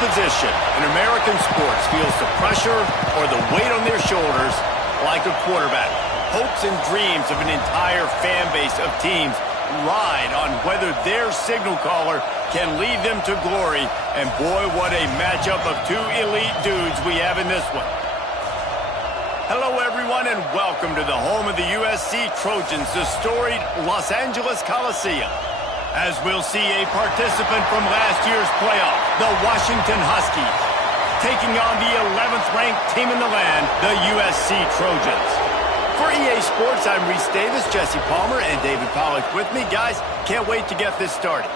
position in American sports feels the pressure or the weight on their shoulders like a quarterback. Hopes and dreams of an entire fan base of teams ride on whether their signal caller can lead them to glory. And boy, what a matchup of two elite dudes we have in this one. Hello, everyone, and welcome to the home of the USC Trojans, the storied Los Angeles Coliseum. As we'll see a participant from last year's playoff, the Washington Huskies, taking on the 11th ranked team in the land, the USC Trojans. For EA Sports, I'm Reese Davis, Jesse Palmer, and David Pollack with me. Guys, can't wait to get this started.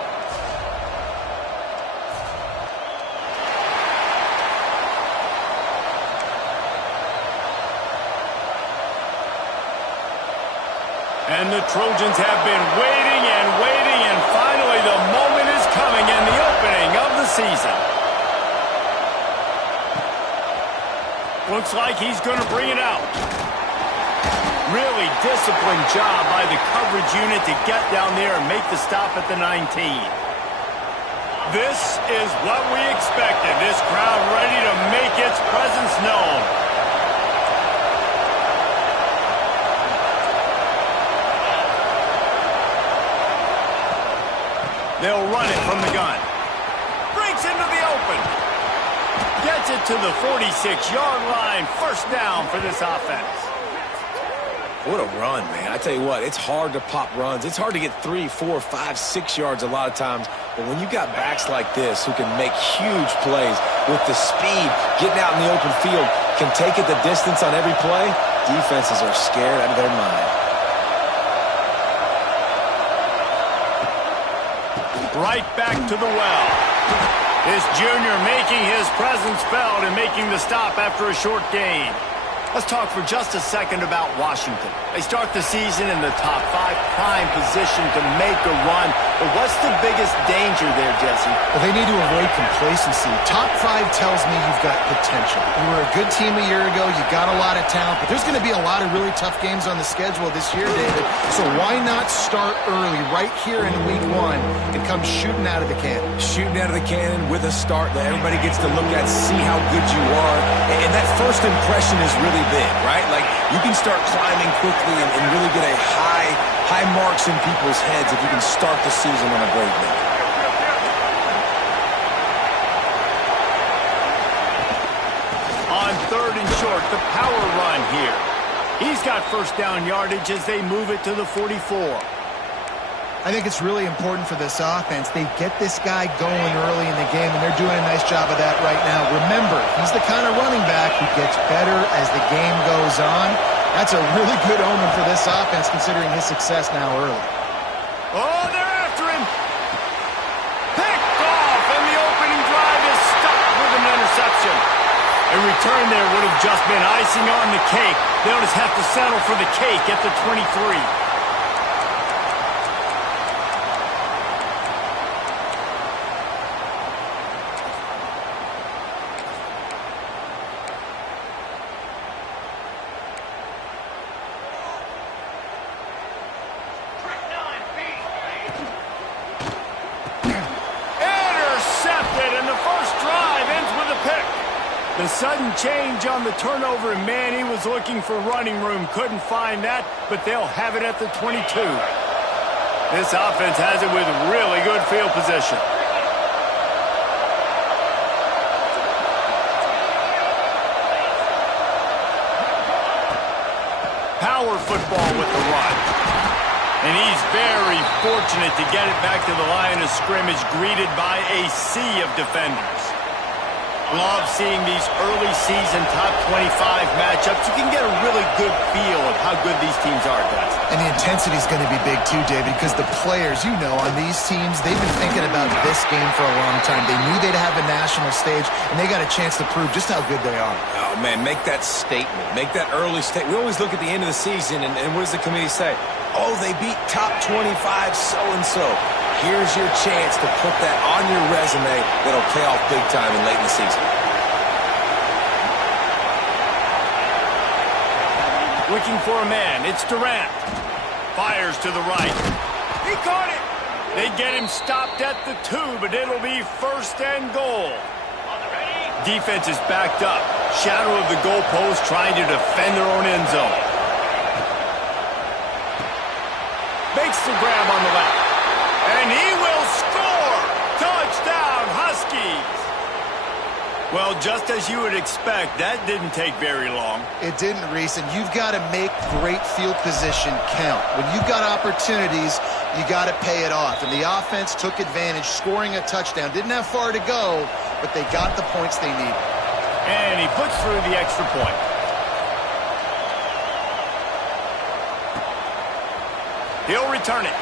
And the Trojans have been waiting and waiting, and finally the moment is coming in the opening of the season. Looks like he's going to bring it out. Really disciplined job by the coverage unit to get down there and make the stop at the 19. This is what we expected. This crowd ready to make its presence known. They'll run it from the gun. Breaks into the open. Gets it to the 46-yard line. First down for this offense. What a run, man. I tell you what, it's hard to pop runs. It's hard to get 3, 4, 5, 6 yards a lot of times. But when you got backs like this who can make huge plays with the speed, getting out in the open field, can take it the distance on every play, defenses are scared out of their mind. Right back to the well. This junior making his presence felt and making the stop after a short gain. Let's talk for just a second about Washington. They start the season in the top 5, prime position to make a run. But what's the biggest danger there, Jesse? Well, they need to avoid complacency. Top 5 tells me you've got potential. You were a good team a year ago. You got a lot of talent. But there's going to be a lot of really tough games on the schedule this year, David. So why not start early right here in week 1 and come shooting out of the cannon? Shooting out of the cannon with a start that everybody gets to look at, see how good you are. And that first impression is really big, right? Like, you can start climbing quickly and really get a high marks in people's heads if you can start the season on a great note. On 3rd and short, the power run here. He's got first down yardage as they move it to the 44. I think it's really important for this offense. They get this guy going early in the game, and they're doing a nice job of that right now. Remember, he's the kind of running back who gets better as the game goes on. That's a really good omen for this offense, considering his success now early. Oh, they're after him. Picked off, and the opening drive is stopped with an interception. A return there would have just been icing on the cake. They'll just have to settle for the cake at the 23. The sudden change on the turnover, and man, he was looking for running room. Couldn't find that, but they'll have it at the 22. This offense has it with really good field position. Power football with the run. And he's very fortunate to get it back to the line of scrimmage, greeted by a sea of defenders. Love seeing these early season top 25 matchups. You can get a really good feel of how good these teams are, guys. And the intensity is going to be big too, David, because the players, you know, on these teams, they've been thinking about this game for a long time. They knew they'd have a national stage, and they got a chance to prove just how good they are. Oh, man, make that statement. Make that early statement. We always look at the end of the season, and what does the committee say? Oh, they beat top 25 so-and-so. Here's your chance to put that on your resume that'll pay off big time and late in the season. Looking for a man. It's Durant. Fires to the right. He caught it. They get him stopped at the 2, but it'll be 1st and goal. defense is backed up. Shadow of the goalpost, trying to defend their own end zone. Makes the grab on the left. And he will score! Touchdown, Huskies! Well, just as you would expect, that didn't take very long. It didn't, Reese, and you've got to make great field position count. When you've got opportunities, you got to pay it off. And the offense took advantage, scoring a touchdown. Didn't have far to go, but they got the points they needed. And he puts through the extra point. He'll return it.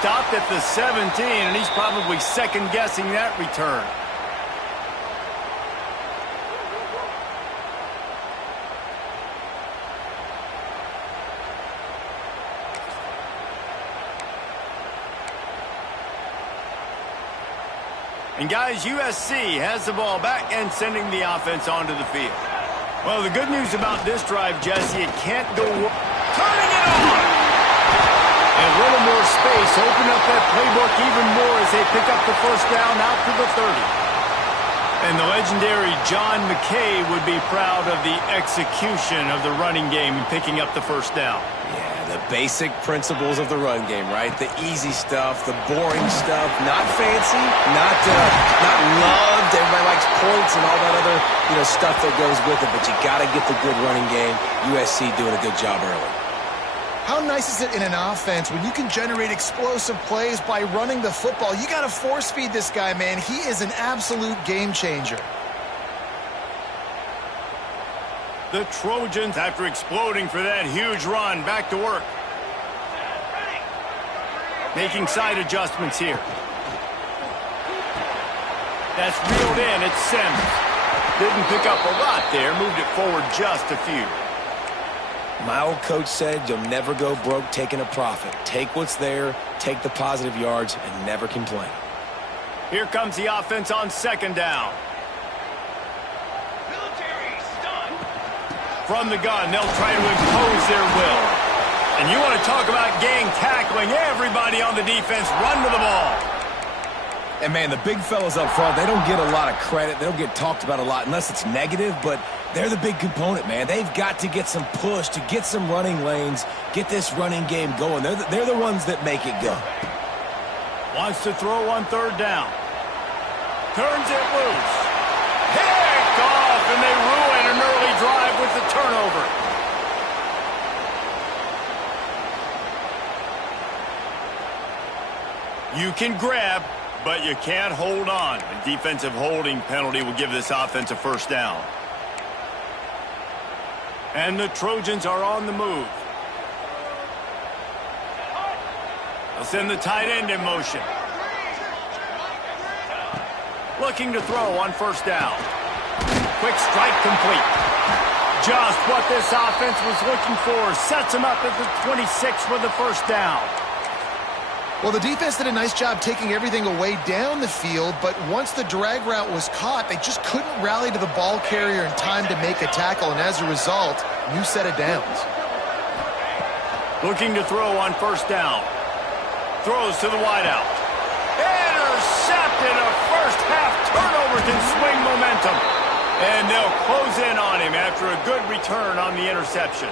Stopped at the 17, and he's probably second-guessing that return. And guys, USC has the ball back and sending the offense onto the field. Well, the good news about this drive, Jesse, it can't go... Turning it on! And a little more space, open up that playbook even more as they pick up the first down out to the 30. And the legendary John McKay would be proud of the execution of the running game and picking up the first down. Yeah, the basic principles of the run game, right? The easy stuff, the boring stuff, not fancy, not loved. Everybody likes points and all that other, stuff that goes with it. But you got to get the good running game. USC doing a good job early. How nice is it in an offense when you can generate explosive plays by running the football? You got to force feed this guy, man. He is an absolute game changer. The Trojans, after exploding for that huge run, back to work. Making side adjustments here. That's reeled in. It's Sims. Didn't pick up a lot there. Moved it forward just a few. My old coach said you'll never go broke taking a profit. Take what's there, take the positive yards, and never complain. Here comes the offense on second down. From the gun, they'll try to impose their will. And you want to talk about gang tackling. Everybody on the defense run to the ball. And, man, the big fellas up front, they don't get a lot of credit. They don't get talked about a lot unless it's negative, but they're the big component, man. They've got to get some push, to get some running lanes, get this running game going. They're the ones that make it go. Wants to throw on third down. Turns it loose. Picked off, and they ruin an early drive with the turnover. You can grab, but you can't hold on. A defensive holding penalty will give this offense a first down. And the Trojans are on the move. They'll send the tight end in motion. Looking to throw on first down. Quick strike complete. Just what this offense was looking for. Sets them up at the 26 for the first down. Well, the defense did a nice job taking everything away down the field, but once the drag route was caught, they just couldn't rally to the ball carrier in time to make a tackle, and as a result, new set of downs. Looking to throw on first down. Throws to the wideout. Intercepted. A first-half turnover can swing momentum. And they'll close in on him after a good return on the interception.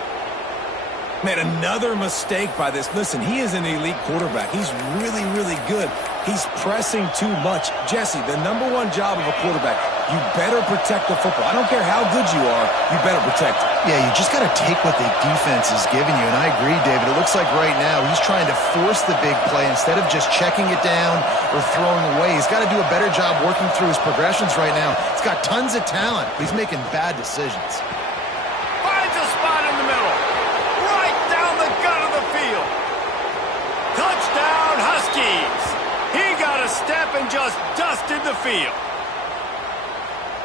Man, another mistake by this. Listen, he is an elite quarterback. He's really, really good. He's pressing too much. Jesse, the number one job of a quarterback, you better protect the football. I don't care how good you are, you better protect it. Yeah, you just got to take what the defense is giving you, and I agree, David. It looks like right now he's trying to force the big play instead of just checking it down or throwing away. He's got to do a better job working through his progressions right now. He's got tons of talent, but he's making bad decisions. Finds a spot in the middle. Right down the gut of the field. Touchdown, Huskies. He got a step and just dusted the field.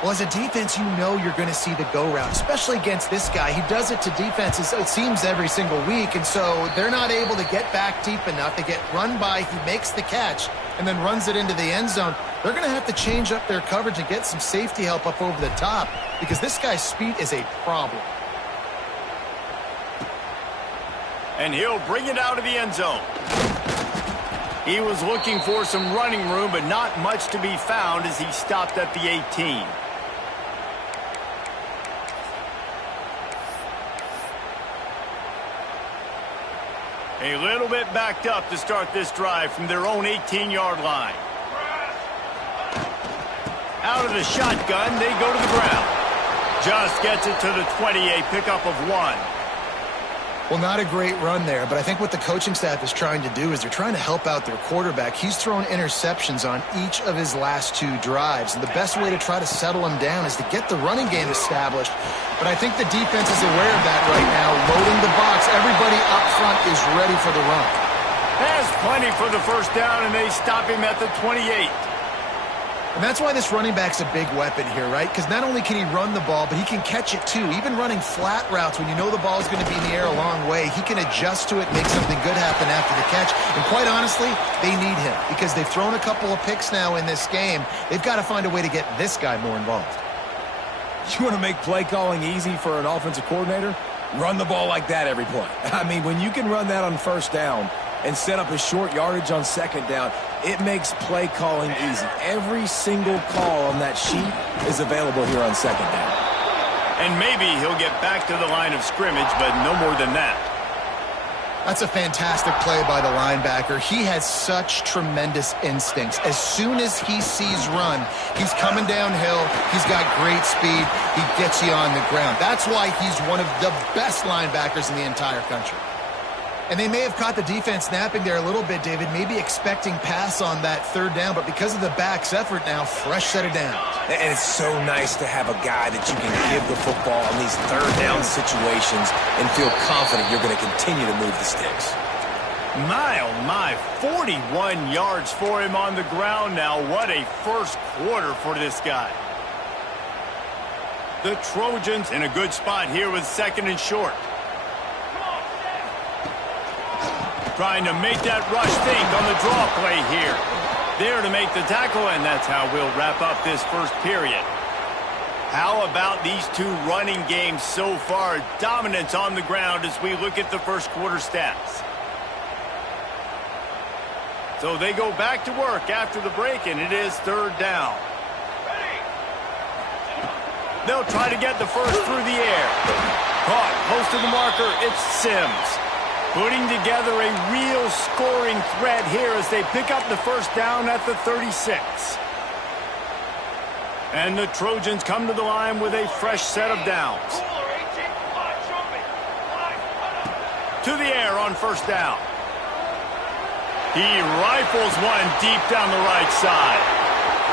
Well, as a defense, you know you're going to see the go route, especially against this guy. He does it to defenses, it seems, every single week, and so they're not able to get back deep enough. They get run by, he makes the catch, and then runs it into the end zone. They're going to have to change up their coverage and get some safety help up over the top because this guy's speed is a problem. And he'll bring it out of the end zone. He was looking for some running room, but not much to be found as he stopped at the 18. A little bit backed up to start this drive from their own 18-yard line. Out of the shotgun, they go to the ground. Just gets it to the 20, a pickup of 1. Well, not a great run there, but I think what the coaching staff is trying to do is they're trying to help out their quarterback. He's thrown interceptions on each of his last 2 drives, and the best way to try to settle him down is to get the running game established. But I think the defense is aware of that right now, loading the box. Everybody up front is ready for the run. Has plenty for the first down, and they stop him at the 28. And that's why this running back's a big weapon here, right? Because not only can he run the ball, but he can catch it too. Even running flat routes when you know the ball is going to be in the air a long way, he can adjust to it, make something good happen after the catch. And quite honestly, they need him because they've thrown a couple of picks now in this game. They've got to find a way to get this guy more involved. You want to make play calling easy for an offensive coordinator? Run the ball like that every play. I mean, when you can run that on first down and set up a short yardage on second down, it makes play calling easy. Every single call on that sheet is available here on second down. And maybe he'll get back to the line of scrimmage, but no more than that. That's a fantastic play by the linebacker. He has such tremendous instincts. As soon as he sees run, he's coming downhill. He's got great speed. He gets you on the ground. That's why he's one of the best linebackers in the entire country. And they may have caught the defense napping there a little bit, David, maybe expecting pass on that third down, but because of the back's effort now, fresh set of downs. And it's so nice to have a guy that you can give the football in these third down situations and feel confident you're going to continue to move the sticks. My, oh my, 41 yards for him on the ground now. What a first quarter for this guy. The Trojans in a good spot here with second and short. Trying to make that rush think on the draw play here. There to make the tackle, and that's how we'll wrap up this first period. How about these 2 running games so far? Dominance on the ground as we look at the first quarter stats. So they go back to work after the break, and it is third down. They'll try to get the first through the air. Caught close to the marker, it's Sims. Putting together a real scoring threat here as they pick up the first down at the 36. And the Trojans come to the line with a fresh set of downs. To the air on first down. He rifles one deep down the right side.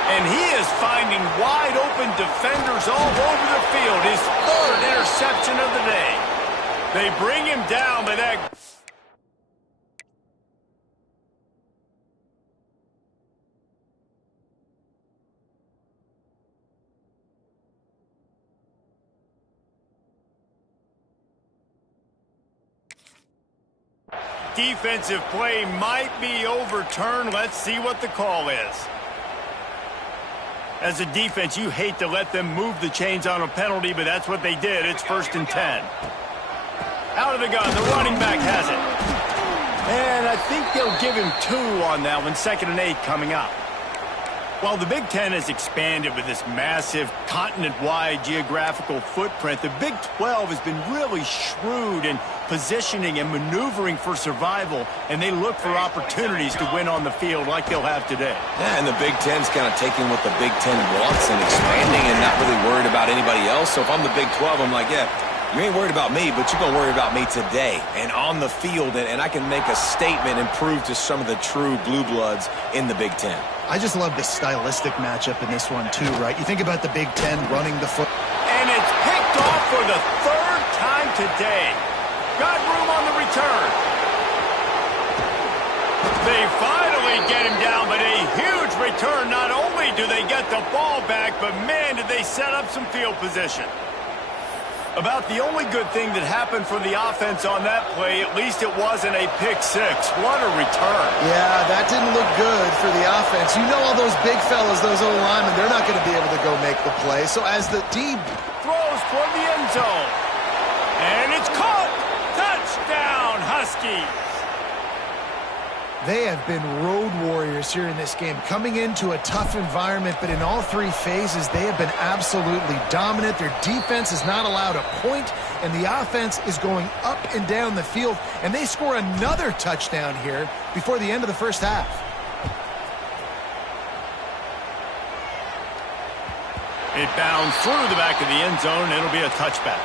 And he is finding wide open defenders all over the field. His 3rd interception of the day. They bring him down, but that... Defensive play might be overturned. Let's see what the call is. As a defense, you hate to let them move the chains on a penalty, but that's what they did. It's 1st and 10. Out of the gun, the running back has it. And I think they'll give him 2 on that one, 2nd and 8 coming up. While the Big Ten has expanded with this massive continent-wide geographical footprint, the Big 12 has been really shrewd in positioning and maneuvering for survival, and they look for opportunities to win on the field like they'll have today. Yeah, and the Big Ten's kind of taking what the Big Ten wants and expanding and not really worried about anybody else. So if I'm the Big 12, I'm like, yeah, you ain't worried about me, but you're going to worry about me today and on the field, and I can make a statement and prove to some of the true blue bloods in the Big Ten. I just love the stylistic matchup in this one too, right? You think about the Big Ten running the foot. And it's picked off for the 3rd time today. Got room on the return. They finally get him down, but a huge return. Not only do they get the ball back, but man, did they set up some field position. About the only good thing that happened for the offense on that play, at least it wasn't a pick 6. What a return. Yeah, that didn't look good for the offense. You know all those big fellas, those O-linemen, they're not going to be able to go make the play. So as the D throws toward the end zone. And it's caught. Touchdown, Huskies. They have been road warriors here in this game, coming into a tough environment, but in all three phases, they have been absolutely dominant. Their defense is not allowed a point, and the offense is going up and down the field, and they score another touchdown here before the end of the first half. It bounds through the back of the end zone. It'll be a touchback.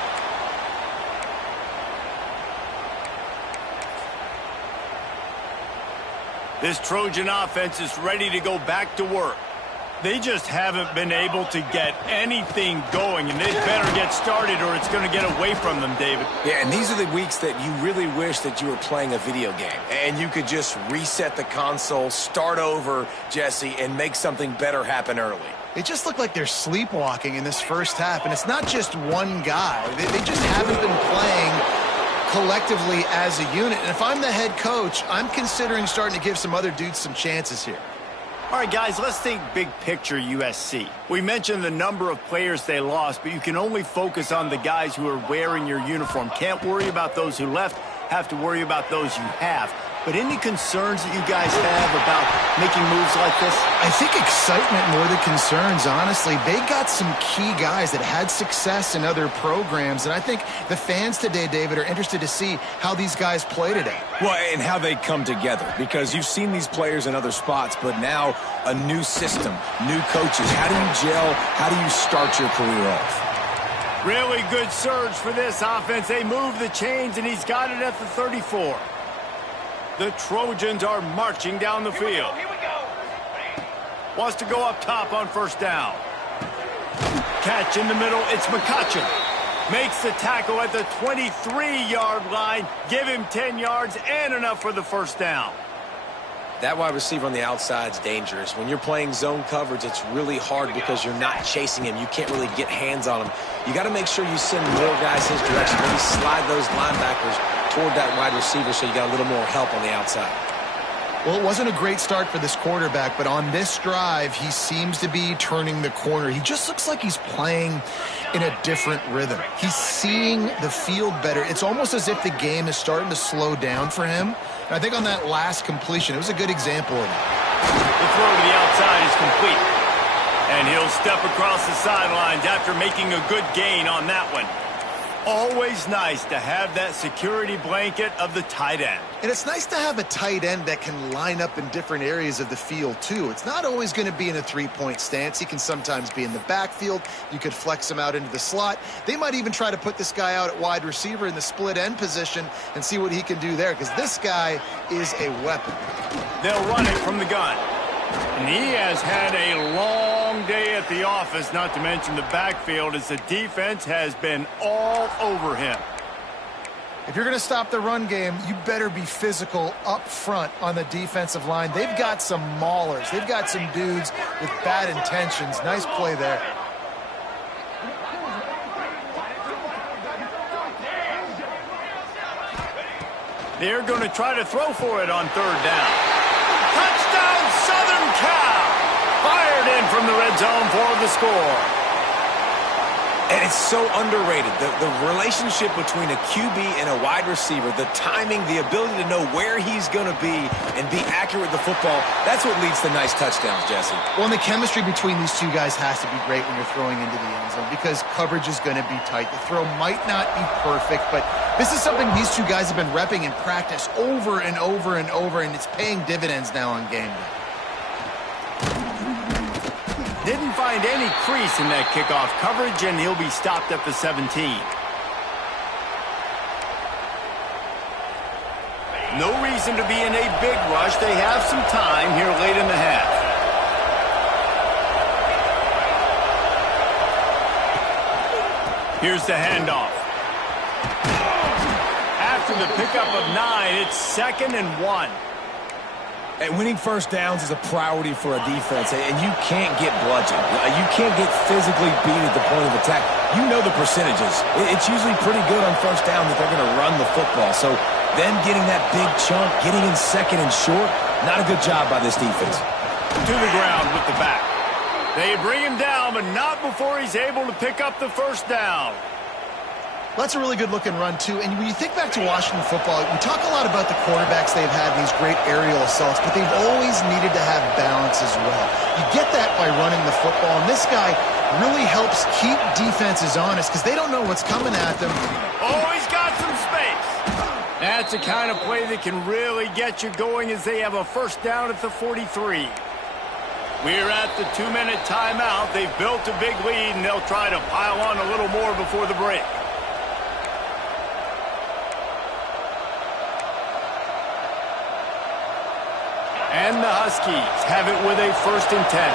This Trojan offense is ready to go back to work. They just haven't been able to get anything going, and they better get started or it's going to get away from them, David. Yeah, and these are the weeks that you really wish that you were playing a video game and you could just reset the console, start over, Jesse, and make something better happen early. They just look like they're sleepwalking in this first half, and it's not just one guy. They just haven't been playing collectively as a unit. And if I'm the head coach, I'm considering starting to give some other dudes some chances here. All right, guys, let's think big picture USC. We mentioned the number of players they lost, but you can only focus on the guys who are wearing your uniform. Can't worry about those who left, have to worry about those you have. But any concerns that you guys have about making moves like this? I think excitement more than concerns, honestly. They got some key guys that had success in other programs, and I think the fans today, David, are interested to see how these guys play today. Well, and how they come together, because you've seen these players in other spots, but now a new system, new coaches. How do you gel? How do you start your career off? Really good surge for this offense. They move the chains, and he's got it at the 34. The Trojans are marching down the field. Here we go. Wants to go up top on first down. Catch in the middle. It's McCutcheon. Makes the tackle at the 23-yard line. Give him 10 yards and enough for the first down. That wide receiver on the outside is dangerous. When you're playing zone coverage, it's really hard because you're not chasing him. You can't really get hands on him. You got to make sure you send more guys his direction. Maybe slide those linebackers toward that wide receiver so you got a little more help on the outside. Well, it wasn't a great start for this quarterback, but on this drive, he seems to be turning the corner. He just looks like he's playing in a different rhythm. He's seeing the field better. It's almost as if the game is starting to slow down for him. And I think on that last completion, it was a good example of it. The throw to the outside is complete. And he'll step across the sidelines after making a good gain on that one. Always nice to have that security blanket of the tight end. And it's nice to have a tight end that can line up in different areas of the field, too. It's not always going to be in a three-point stance. He can sometimes be in the backfield. You could flex him out into the slot. They might even try to put this guy out at wide receiver in the split end position and see what he can do there, because this guy is a weapon. They'll run it from the gun. And he has had a long day at the office, not to mention the backfield, as the defense has been all over him. If you're going to stop the run game, you better be physical up front on the defensive line. They've got some maulers. They've got some dudes with bad intentions. Nice play there. They're going to try to throw for it on third down. Touchdown, Southern Cal! Fired in from the red zone for the score. And it's so underrated. The relationship between a QB and a wide receiver, the timing, the ability to know where he's going to be and be accurate with the football, that's what leads to nice touchdowns, Jesse. Well, and the chemistry between these two guys has to be great when you're throwing into the end zone because coverage is going to be tight. The throw might not be perfect, but this is something these two guys have been repping in practice over and over and over, and it's paying dividends now on game day. Didn't find any crease in that kickoff coverage, and he'll be stopped at the 17. No reason to be in a big rush. They have some time here late in the half. Here's the handoff. After the pickup of 9, it's 2nd and 1. And winning first downs is a priority for a defense, and you can't get bludgeoned. You can't get physically beat at the point of attack. You know the percentages. It's usually pretty good on first down that they're going to run the football. So then getting that big chunk, getting in 2nd and short, not a good job by this defense. To the ground with the back. They bring him down, but not before he's able to pick up the first down. Well, that's a really good-looking run, too. And when you think back to Washington football, we talk a lot about the quarterbacks they've had, these great aerial assaults, but they've always needed to have balance as well. You get that by running the football, and this guy really helps keep defenses honest because they don't know what's coming at them. Always got some space. That's the kind of play that can really get you going as they have a first down at the 43. We're at the 2-minute timeout. They've built a big lead, and they'll try to pile on a little more before the break. And the Huskies have it with a 1st and 10.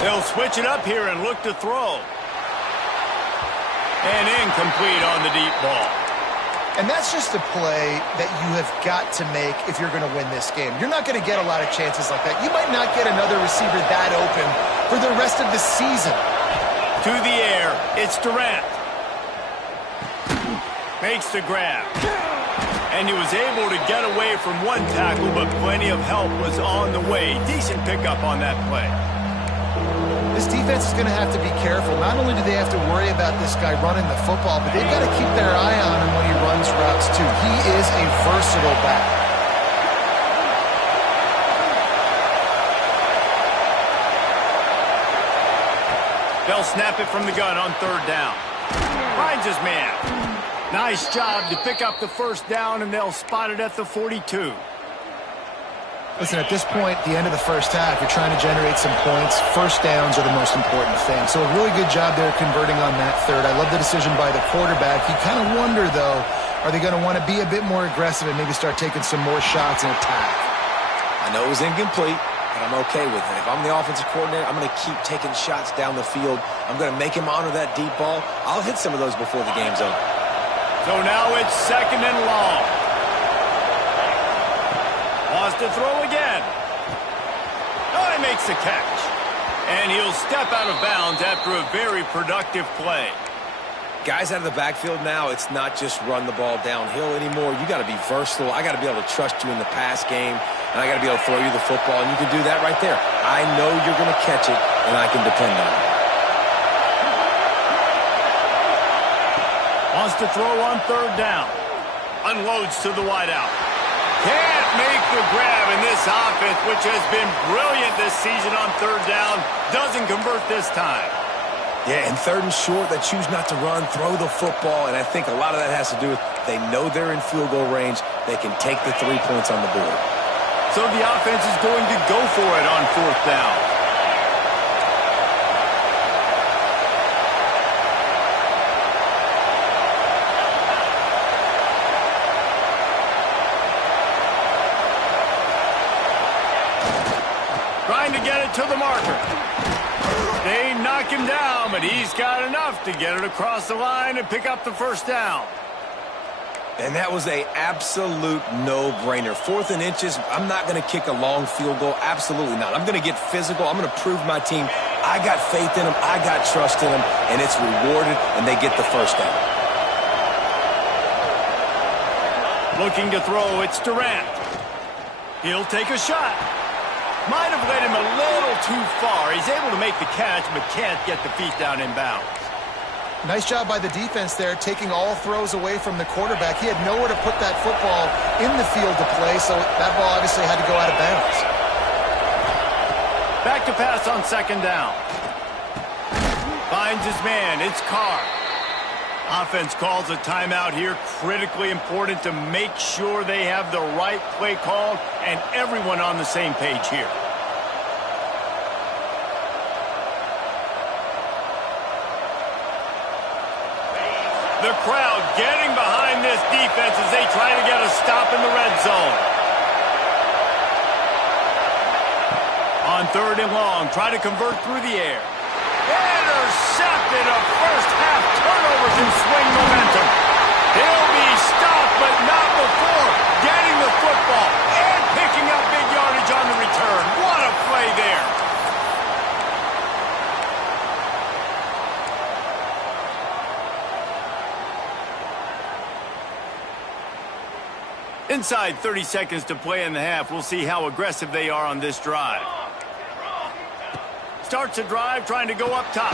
They'll switch it up here and look to throw. And incomplete on the deep ball. And that's just a play that you have got to make if you're going to win this game. You're not going to get a lot of chances like that. You might not get another receiver that open for the rest of the season. To the air, it's Durant. Makes the grab. And he was able to get away from one tackle, but plenty of help was on the way. Decent pickup on that play. This defense is going to have to be careful. Not only do they have to worry about this guy running the football, but they've got to keep their eye on him when he runs routes, too. He is a versatile back. They'll snap it from the gun on 3rd down. Finds his man. Nice job to pick up the first down, and they'll spot it at the 42. Listen, at this point, the end of the first half, you're trying to generate some points. First downs are the most important thing. So a really good job there converting on that 3rd. I love the decision by the quarterback. You kind of wonder, though, are they going to want to be a bit more aggressive and maybe start taking some more shots and attack? I know it was incomplete, but I'm okay with it. If I'm the offensive coordinator, I'm going to keep taking shots down the field. I'm going to make him honor that deep ball. I'll hit some of those before the game's over. So now it's 2nd and long. Wants to throw again. Oh, he makes the catch. And he'll step out of bounds after a very productive play. Guys out of the backfield now, it's not just run the ball downhill anymore. You got to be versatile. I got to be able to trust you in the pass game, and I got to be able to throw you the football, and you can do that right there. I know you're going to catch it, and I can depend on it. Wants to throw on 3rd down. Unloads to the wideout. Can't make the grab, and this offense, which has been brilliant this season on 3rd down, doesn't convert this time. Yeah, and 3rd and short, they choose not to run, throw the football, and I think a lot of that has to do with they know they're in field goal range. They can take the 3 points on the board. So the offense is going to go for it on 4th down. Trying to get it to the marker. They knock him down, but he's got enough to get it across the line and pick up the first down. And that was an absolute no-brainer. 4th and inches, I'm not going to kick a long field goal. Absolutely not. I'm going to get physical. I'm going to prove my team I got faith in them. I got trust in them, and it's rewarded, and they get the first down. Looking to throw, it's Durant. He'll take a shot. Might have led him a little too far. He's able to make the catch, but can't get the feet down in bounds. Nice job by the defense there, taking all throws away from the quarterback. He had nowhere to put that football in the field to play, so that ball obviously had to go out of bounds. Back to pass on 2nd down. Finds his man. It's Carr. Offense calls a timeout here. Critically important to make sure they have the right play called and everyone on the same page here. The crowd getting behind this defense as they try to get a stop in the red zone. On 3rd and long, try to convert through the air. Intercepted. A first half turnover can swing momentum. He'll be stopped, but not before getting the football and picking up big yardage on the return. What a play there. Inside 30 seconds to play in the half. We'll see how aggressive they are on this drive. Starts a drive trying to go up top.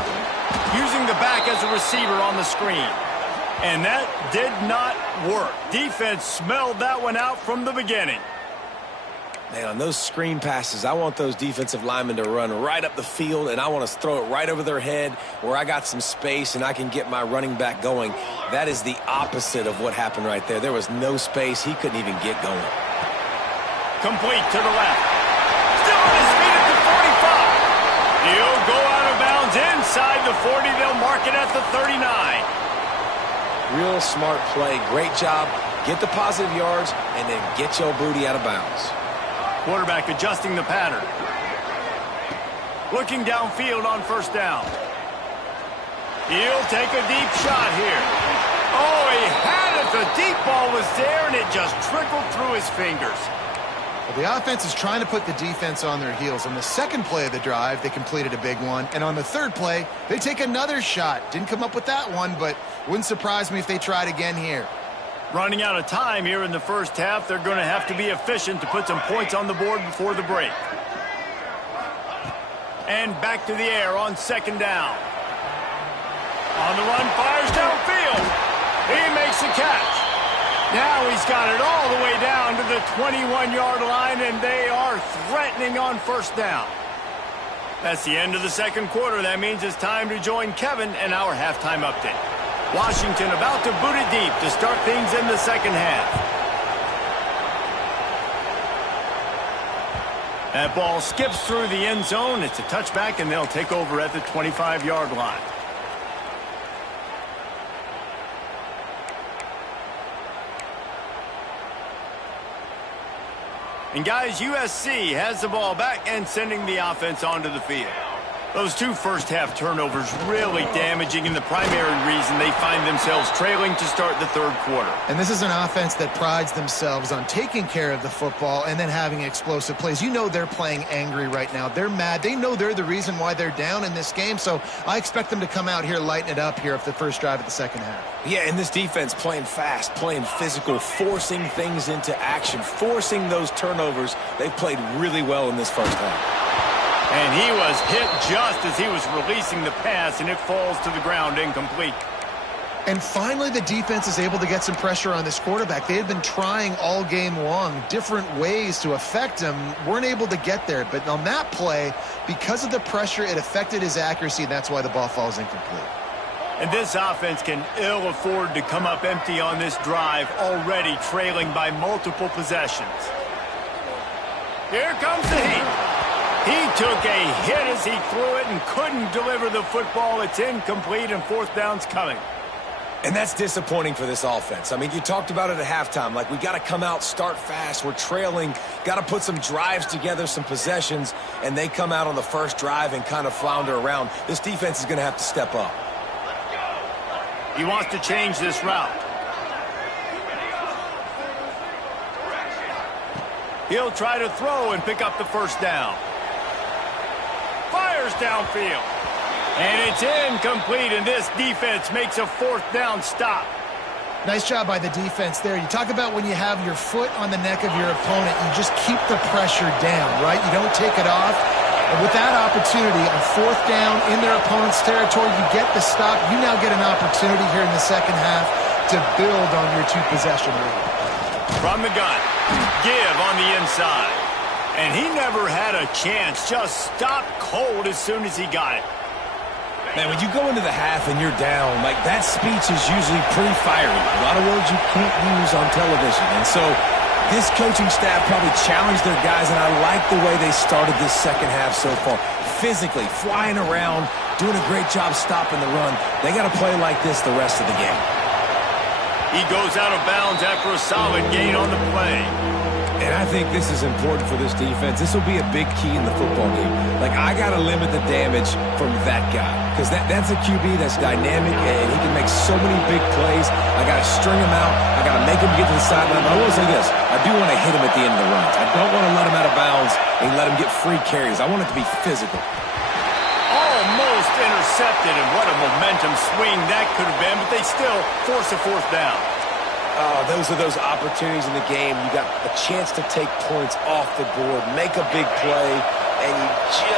Using the back as a receiver on the screen. And that did not work. Defense smelled that one out from the beginning. Man, on those screen passes, I want those defensive linemen to run right up the field, and I want to throw it right over their head where I got some space and I can get my running back going. That is the opposite of what happened right there. There was no space. He couldn't even get going. Complete to the left. Still on his feet at the 45. He'll go out of bounds inside the 40. They'll mark it at the 39. Real smart play. Great job. Get the positive yards and then get your booty out of bounds. Quarterback adjusting the pattern. Looking downfield on first down. He'll take a deep shot here. Oh, he had it. The deep ball was there, and it just trickled through his fingers. Well, the offense is trying to put the defense on their heels. On the second play of the drive, they completed a big one. And on the third play, they take another shot. Didn't come up with that one, but wouldn't surprise me if they tried again here. Running out of time here in the first half. They're going to have to be efficient to put some points on the board before the break. And back to the air on second down. On the run, fires downfield. He makes the catch. Now he's got it all the way down to the 21-yard line, and they are threatening on first down. That's the end of the second quarter. That means it's time to join Kevin and our halftime update. Washington about to boot it deep to start things in the second half. That ball skips through the end zone. It's a touchback, and they'll take over at the 25-yard line. And guys, USC has the ball back and sending the offense onto the field. Those two first-half turnovers really damaging, and the primary reason they find themselves trailing to start the third quarter. And this is an offense that prides themselves on taking care of the football and then having explosive plays. You know they're playing angry right now. They're mad. They know they're the reason why they're down in this game, so I expect them to come out here, lighten it up here for the first drive of the second half. Yeah, and this defense playing fast, playing physical, forcing things into action, forcing those turnovers. They've played really well in this first half. And he was hit just as he was releasing the pass, and it falls to the ground incomplete. And finally, the defense is able to get some pressure on this quarterback. They had been trying all game long different ways to affect him, weren't able to get there. But on that play, because of the pressure, it affected his accuracy, and that's why the ball falls incomplete. And this offense can ill afford to come up empty on this drive, already trailing by multiple possessions. Here comes the heat. He took a hit as he threw it and couldn't deliver the football. It's incomplete, and fourth down's coming. And that's disappointing for this offense. I mean, you talked about it at halftime. Like, we got to come out, start fast. We're trailing, got to put some drives together, some possessions, and they come out on the first drive and kind of flounder around. This defense is going to have to step up. He wants to change this route. He'll try to throw and pick up the first down. Fires downfield. And it's incomplete, and this defense makes a fourth down stop. Nice job by the defense there. You talk about when you have your foot on the neck of your opponent, you just keep the pressure down, right? You don't take it off. And with that opportunity on fourth down in their opponent's territory, you get the stop. You now get an opportunity here in the second half to build on your two-possession lead. From the gun, give on the inside. And he never had a chance, just stopped cold as soon as he got it. Man, when you go into the half and you're down, like, that speech is usually pretty fiery. A lot of words you can't use on television. And so this coaching staff probably challenged their guys, and I like the way they started this second half so far. Physically, flying around, doing a great job stopping the run. They got to play like this the rest of the game. He goes out of bounds after a solid gain on the play. And I think this is important for this defense. This will be a big key in the football game. Like, I got to limit the damage from that guy. Because that's a QB that's dynamic, and he can make so many big plays. I got to string him out. I got to make him get to the sideline. But I will say this. I do want to hit him at the end of the runs. I don't want to let him out of bounds and let him get free carries. I want it to be physical. Almost intercepted, and what a momentum swing that could have been, but they still force a fourth down. Oh, those are those opportunities in the game. You got a chance to take points off the board, make a big play, and you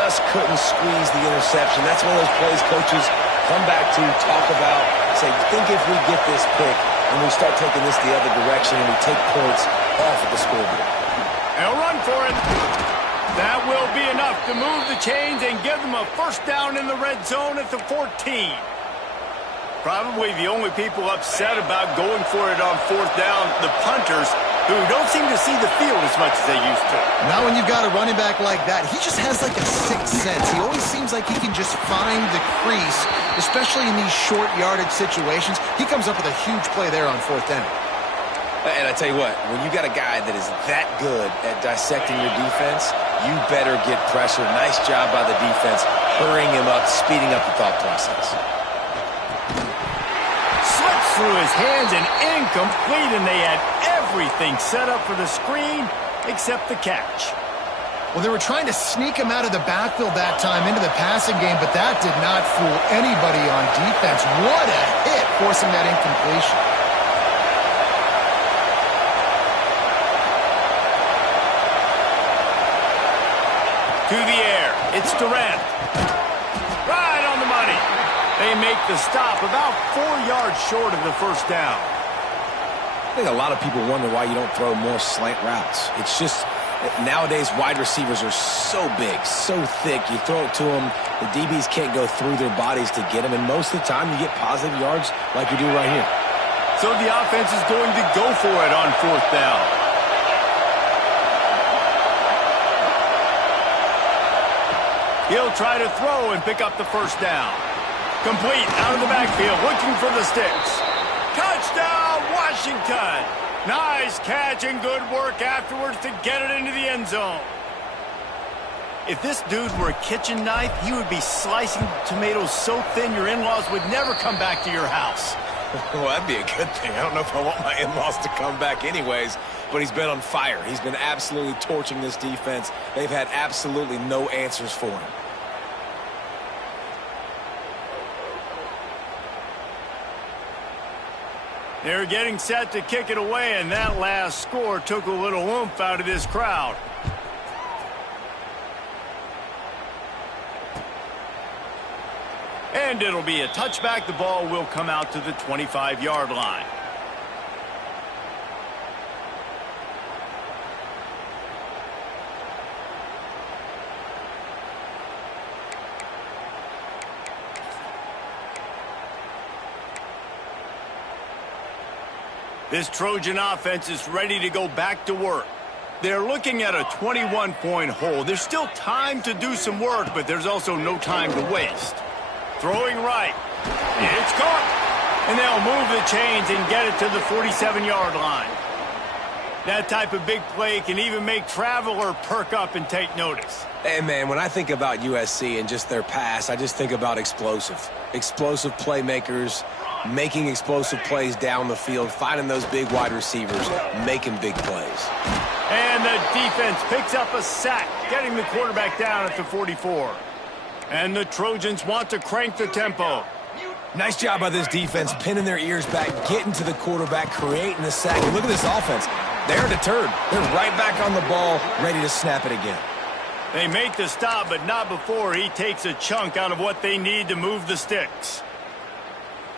just couldn't squeeze the interception. That's one of those plays coaches come back to, talk about, say, think if we get this pick and we start taking this the other direction and we take points off of the scoreboard. They'll run for it. That will be enough to move the chains and give them a first down in the red zone at the 14. Probably the only people upset about going for it on fourth down, the punters, who don't seem to see the field as much as they used to. Now when you've got a running back like that, he just has like a sixth sense. He always seems like he can just find the crease, especially in these short yardage situations. He comes up with a huge play there on fourth down. And I tell you what, when you got a guy that is that good at dissecting your defense, you better get pressure. Nice job by the defense, hurrying him up, speeding up the thought process. Slips through his hands and incomplete, and they had everything set up for the screen except the catch. Well, they were trying to sneak him out of the backfield that time into the passing game, but that did not fool anybody on defense. What a hit, forcing that incompletion. To the air, it's Durant. Right on the money. They make the stop about 4 yards short of the first down. I think a lot of people wonder why you don't throw more slant routes. It's just nowadays wide receivers are so big, so thick. You throw it to them, the DBs can't go through their bodies to get them, and most of the time you get positive yards like you do right here. So the offense is going to go for it on fourth down. He'll try to throw and pick up the first down. Complete out of the backfield, looking for the sticks. Touchdown, Washington! Nice catch and good work afterwards to get it into the end zone. If this dude were a kitchen knife, he would be slicing tomatoes so thin your in-laws would never come back to your house. Well, that'd be a good thing. I don't know if I want my in-laws to come back anyways, but he's been on fire. He's been absolutely torching this defense. They've had absolutely no answers for him. They're getting set to kick it away, and that last score took a little oomph out of this crowd. And it'll be a touchback. The ball will come out to the 25-yard line. This Trojan offense is ready to go back to work. They're looking at a 21-point hole. There's still time to do some work, but there's also no time to waste. Throwing right. It's caught. And they'll move the chains and get it to the 47-yard line. That type of big play can even make Traveler perk up and take notice. Hey, man, when I think about USC and just their pass, I just think about explosive. Explosive playmakers, making explosive plays down the field, finding those big wide receivers, making big plays. And the defense picks up a sack, getting the quarterback down at the 44. And the Trojans want to crank the tempo. Nice job by this defense, pinning their ears back, getting to the quarterback, creating the sack. And look at this offense. They're deterred. They're right back on the ball, ready to snap it again. They make the stop, but not before he takes a chunk out of what they need to move the sticks.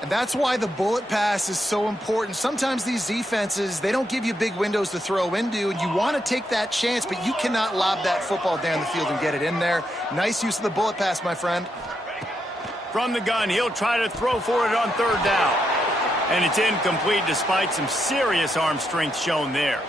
And that's why the bullet pass is so important. Sometimes these defenses, they don't give you big windows to throw into, and you want to take that chance, but you cannot lob that football down the field and get it in there. Nice use of the bullet pass, my friend. From the gun, he'll try to throw for it on third down. And it's incomplete despite some serious arm strength shown there.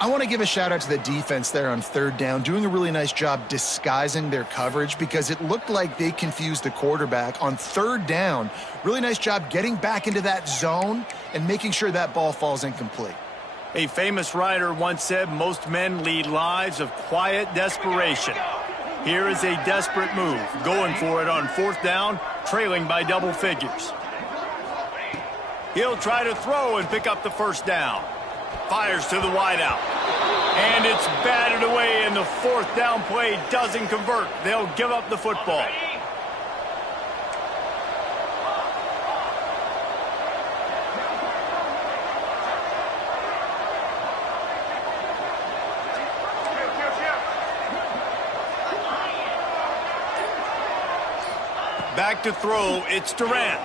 I want to give a shout-out to the defense there on third down, doing a really nice job disguising their coverage because it looked like they confused the quarterback on third down. Really nice job getting back into that zone and making sure that ball falls incomplete. A famous writer once said, most men lead lives of quiet desperation. Here is a desperate move, going for it on fourth down, trailing by double figures. He'll try to throw and pick up the first down. Fires to the wideout. And it's batted away, and the fourth down play doesn't convert. They'll give up the football. Back to throw, it's Durant.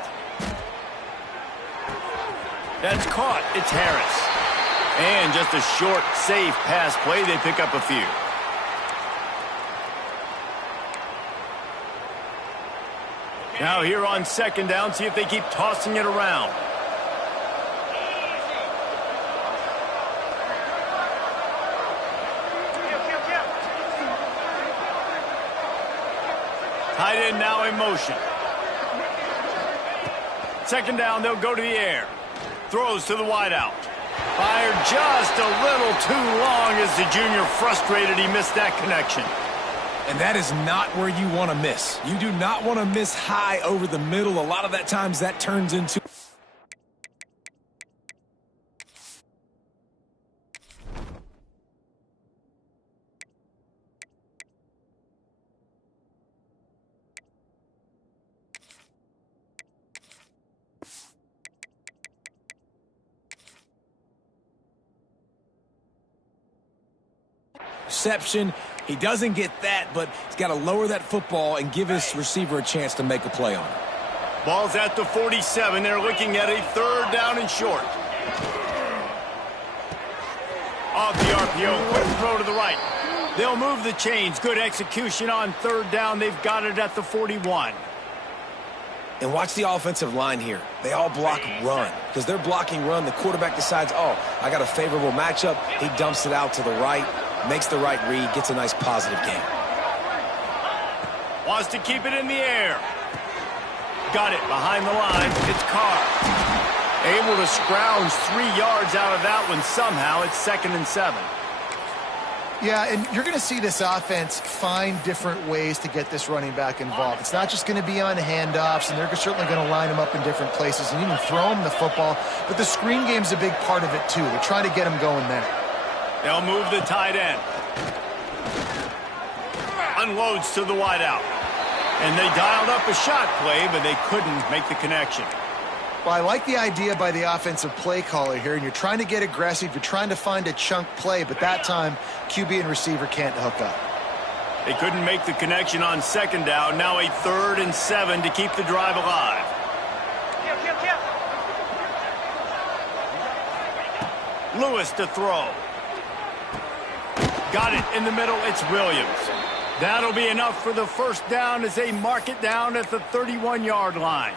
That's caught, it's Harris. And just a short, safe pass play, they pick up a few. Now here on second down, see if they keep tossing it around. Tight end now in motion. Second down, they'll go to the air. Throws to the wideout. Fired just a little too long as the junior frustrated he missed that connection. And that is not where you want to miss. You do not want to miss high over the middle. A lot of that times that turns into... reception. He doesn't get that, but he's got to lower that football and give his receiver a chance to make a play on it. Ball's at the 47. They're looking at a third down and short. Off the RPO, quick throw to the right. They'll move the chains. Good execution on third down. They've got it at the 41. And watch the offensive line here. They all block run. Because they're blocking run, the quarterback decides, oh, I got a favorable matchup. He dumps it out to the right, makes the right read, gets a nice positive gain. Wants to keep it in the air. Got it behind the line. It's Carr. Able to scrounge 3 yards out of that one somehow. It's 2nd and 7. Yeah, and you're going to see this offense find different ways to get this running back involved. It's not just going to be on handoffs, and they're certainly going to line him up in different places and even throw him the football. But the screen game's a big part of it, too. They're trying to get him going there. They'll move the tight end. Unloads to the wideout. And they dialed up a shot play, but they couldn't make the connection. Well, I like the idea by the offensive play caller here, and you're trying to get aggressive. You're trying to find a chunk play, but that time, QB and receiver can't hook up. They couldn't make the connection on second down. Now a 3rd and 7 to keep the drive alive. Lewis to throw. Got it in the middle. It's Williams. That'll be enough for the first down as they mark it down at the 31-yard line.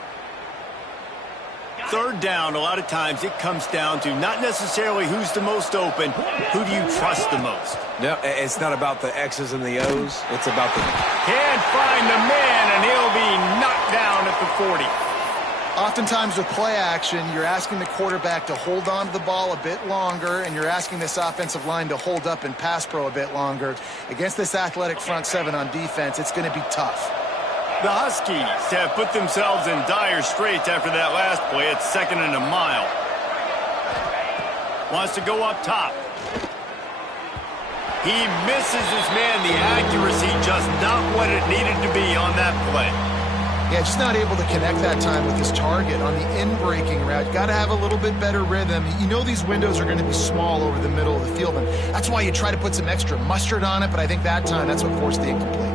Third down, a lot of times it comes down to not necessarily who's the most open, who do you trust the most? No, it's not about the X's and the O's. It's about the... Can't find the man, and he'll be knocked down at the 40. Oftentimes with play action, you're asking the quarterback to hold on to the ball a bit longer, and you're asking this offensive line to hold up in pass pro a bit longer. Against this athletic front seven on defense, it's going to be tough. The Huskies have put themselves in dire straits after that last play. It's 2nd and a mile. Wants to go up top. He misses his man. The accuracy just not what it needed to be on that play. Yeah, just not able to connect that time with his target on the in-breaking route. Got to have a little bit better rhythm. You know these windows are going to be small over the middle of the field, and that's why you try to put some extra mustard on it, but I think that time that's what forced the incomplete.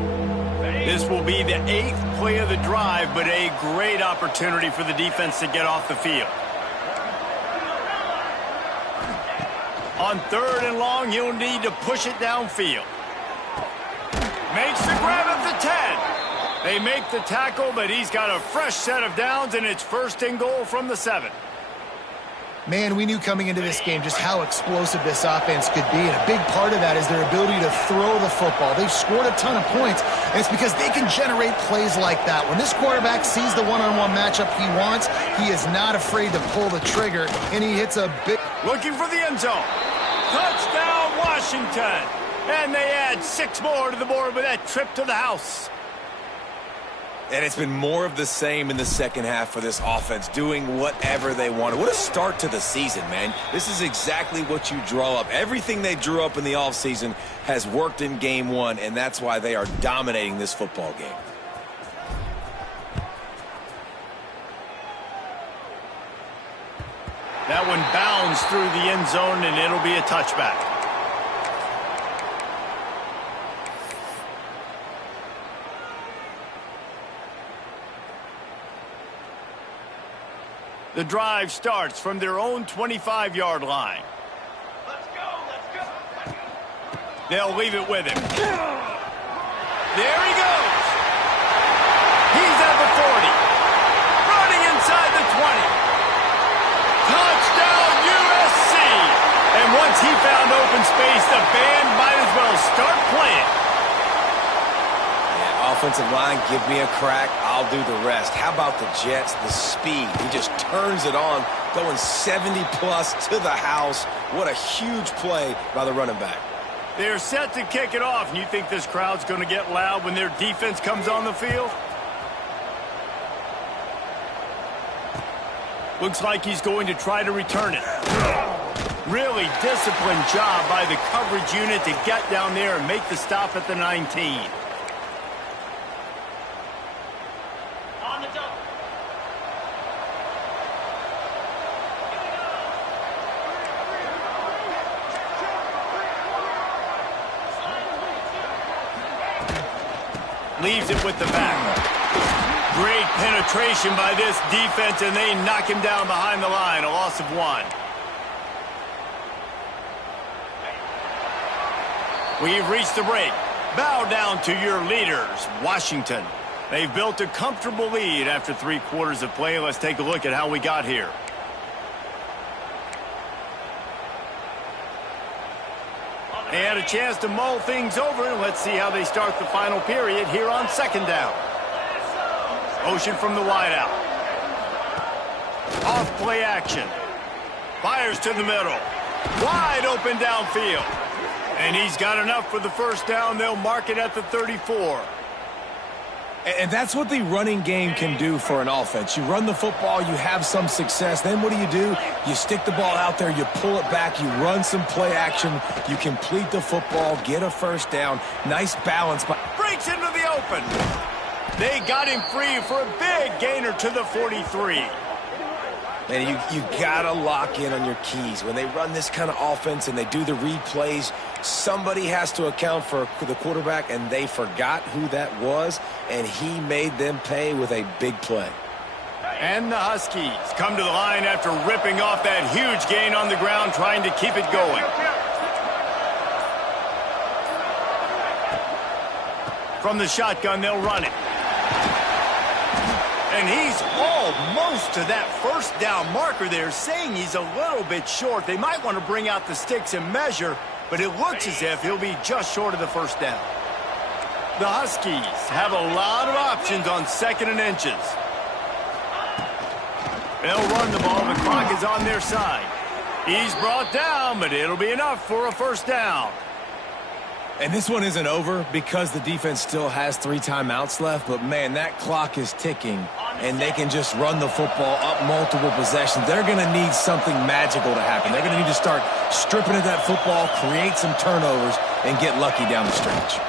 This will be the 8th play of the drive, but a great opportunity for the defense to get off the field. On 3rd and long, he'll need to push it downfield. Makes the grab at the 10. They make the tackle, but he's got a fresh set of downs, and it's 1st and goal from the 7. Man, we knew coming into this game just how explosive this offense could be, and a big part of that is their ability to throw the football. They've scored a ton of points, and it's because they can generate plays like that. When this quarterback sees the one-on-one matchup he wants, he is not afraid to pull the trigger, and he hits a big... Looking for the end zone. Touchdown, Washington. And they add 6 more to the board with that trip to the house. And it's been more of the same in the second half for this offense, doing whatever they wanted. What a start to the season, man. This is exactly what you draw up. Everything they drew up in the offseason has worked in game 1, and that's why they are dominating this football game. That one bounds through the end zone, and it'll be a touchback. The drive starts from their own 25-yard line. Let's go, let's go. They'll leave it with him. There he goes. He's at the 40. Running inside the 20. Touchdown, USC. And once he found open space, the band might as well start playing. Yeah, offensive line, give me a crack. I'll do the rest. How about the Jets? The speed. He just turns it on, going 70-plus to the house. What a huge play by the running back. They're set to kick it off, and you think this crowd's going to get loud when their defense comes on the field? Looks like he's going to try to return it. Really disciplined job by the coverage unit to get down there and make the stop at the 19. On the double. Leaves it with the back. Great penetration by this defense, and they knock him down behind the line. A loss of 1. We've reached the break. Bow down to your leaders, Washington. They've built a comfortable lead after 3 quarters of play. Let's take a look at how we got here. They had a chance to mull things over, and let's see how they start the final period here on 2nd down. Motion from the wideout. Off play action. Fires to the middle. Wide open downfield. And he's got enough for the first down. They'll mark it at the 34. And that's what the running game can do for an offense. You run the football, you have some success. Then what do? You stick the ball out there, you pull it back, you run some play action, you complete the football, get a first down. Nice balance. Breaks into the open. They got him free for a big gainer to the 43. And you got to lock in on your keys. When they run this kind of offense and they do the read plays, somebody has to account for the quarterback, and they forgot who that was, and he made them pay with a big play. And the Huskies come to the line after ripping off that huge gain on the ground, trying to keep it going. From the shotgun, they'll run it. And he's almost to that first down marker there, saying he's a little bit short. They might want to bring out the sticks and measure, but it looks as if he'll be just short of the first down. The Huskies have a lot of options on 2nd and inches. They'll run the ball. The clock is on their side. He's brought down, but it'll be enough for a first down. And this one isn't over because the defense still has 3 timeouts left, but man, that clock is ticking, and they can just run the football up multiple possessions. They're going to need something magical to happen. They're going to need to start stripping at that football, create some turnovers, and get lucky down the stretch.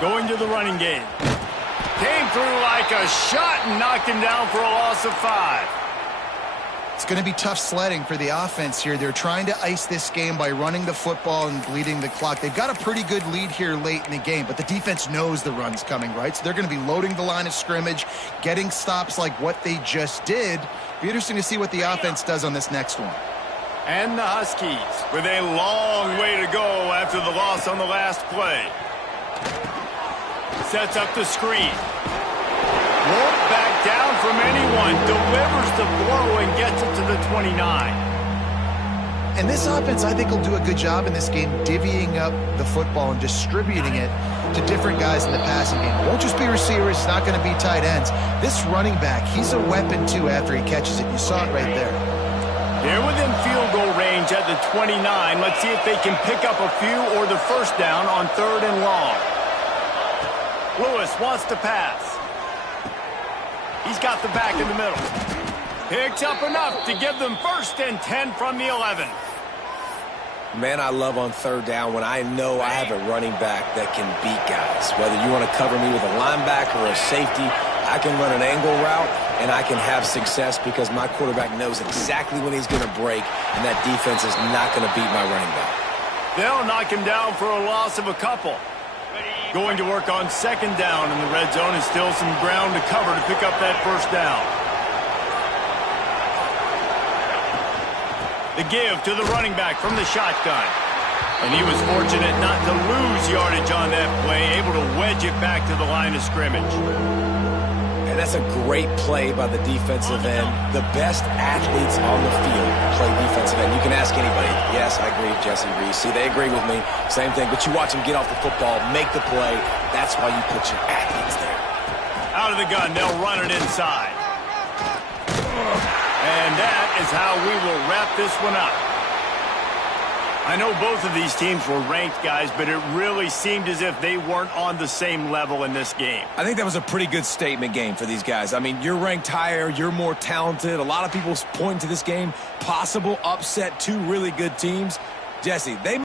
Going to the running game. Came through like a shot and knocked him down for a loss of 5. It's going to be tough sledding for the offense here. They're trying to ice this game by running the football and bleeding the clock. They've got a pretty good lead here late in the game, but the defense knows the run's coming, right? So they're going to be loading the line of scrimmage, getting stops like what they just did. Be interesting to see what the offense does on this next one. And the Huskies with a long way to go after the loss on the last play. Sets up the screen. Won't back down from anyone. Delivers the blow and gets it to the 29. And this offense, I think, will do a good job in this game divvying up the football and distributing it to different guys in the passing game. It won't just be receivers. It's not going to be tight ends. This running back, he's a weapon, too, after he catches it. You saw it right there. They're within field goal range at the 29. Let's see if they can pick up a few or the first down on 3rd and long. Lewis wants to pass. He's got the back in the middle. Picks up enough to give them 1st and 10 from the 11. Man, I love on 3rd down when I know I have a running back that can beat guys. Whether you want to cover me with a linebacker or a safety, I can run an angle route, and I can have success because my quarterback knows exactly when he's going to break, and that defense is not going to beat my running back. They'll knock him down for a loss of a couple. Going to work on 2nd down, and the red zone is still some ground to cover to pick up that first down. The give to the running back from the shotgun. And he was fortunate not to lose yardage on that play, able to wedge it back to the line of scrimmage. And that's a great play by the defensive end. The best athletes on the field play defensive end. You can ask anybody. Yes, I agree, Jesse Reese. See, they agree with me. Same thing. But you watch them get off the football, make the play. That's why you put your athletes there. Out of the gun, they'll run it inside. And that is how we will wrap this one up. I know both of these teams were ranked, guys, but it really seemed as if they weren't on the same level in this game. I think that was a pretty good statement game for these guys. I mean, you're ranked higher, you're more talented. A lot of people point to this game, possible upset, two really good teams. Jesse, they